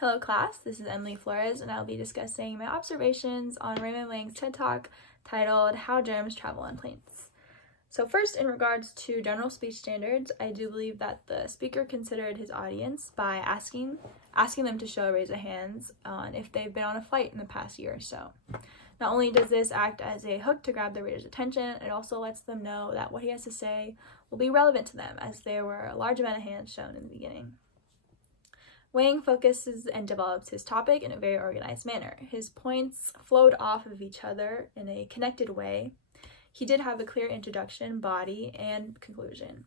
Hello class, this is Emily Flores and I'll be discussing my observations on Raymond Wang's TED Talk titled How Germs Travel on Planes. So first, in regards to general speech standards, I do believe that the speaker considered his audience by asking them to show a raise of hands on if they've been on a flight in the past year or so. Not only does this act as a hook to grab the reader's attention, it also lets them know that what he has to say will be relevant to them, as there were a large amount of hands shown in the beginning. Wang focuses and develops his topic in a very organized manner. His points flowed off of each other in a connected way. He did have a clear introduction, body, and conclusion,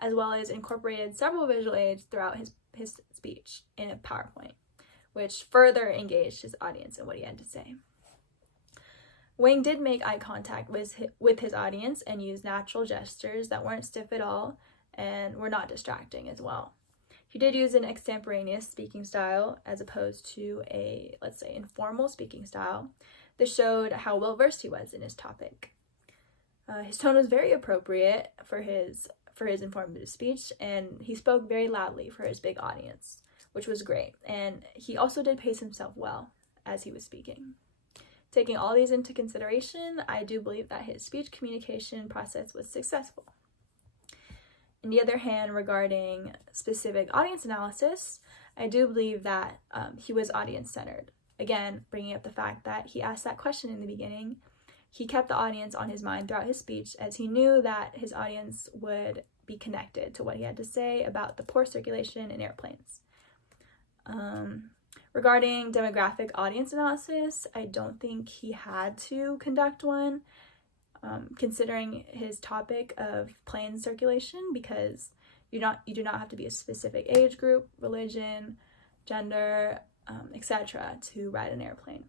as well as incorporated several visual aids throughout his speech in a PowerPoint, which further engaged his audience in what he had to say. Wang did make eye contact with his audience and used natural gestures that weren't stiff at all and were not distracting as well. He did use an extemporaneous speaking style as opposed to a, let's say, informal speaking style. This showed how well versed he was in his topic. His tone was very appropriate for his informative speech, and he spoke very loudly for his big audience, which was great. And he also did pace himself well as he was speaking. Taking all these into consideration, I do believe that his speech communication process was successful. On the other hand, regarding specific audience analysis, I do believe that he was audience-centered. Again, bringing up the fact that he asked that question in the beginning, he kept the audience on his mind throughout his speech, as he knew that his audience would be connected to what he had to say about the poor circulation in airplanes. Regarding demographic audience analysis, I don't think he had to conduct one. Considering his topic of plane circulation, because you do not have to be a specific age group, religion, gender, etc. to ride an airplane.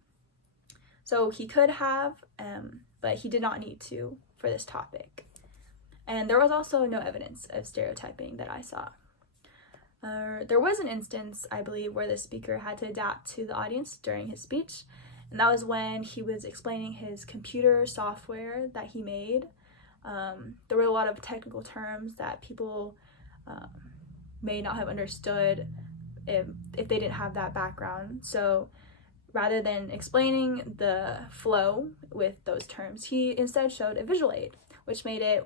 So he could have, but he did not need to for this topic. And there was also no evidence of stereotyping that I saw. There was an instance, I believe, where the speaker had to adapt to the audience during his speech. And that was when he was explaining his computer software that he made. There were a lot of technical terms that people may not have understood if they didn't have that background. So rather than explaining the flow with those terms, he instead showed a visual aid, which made it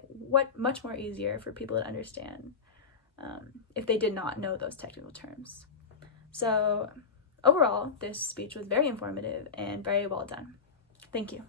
much more easier for people to understand if they did not know those technical terms. So overall, this speech was very informative and very well done. Thank you.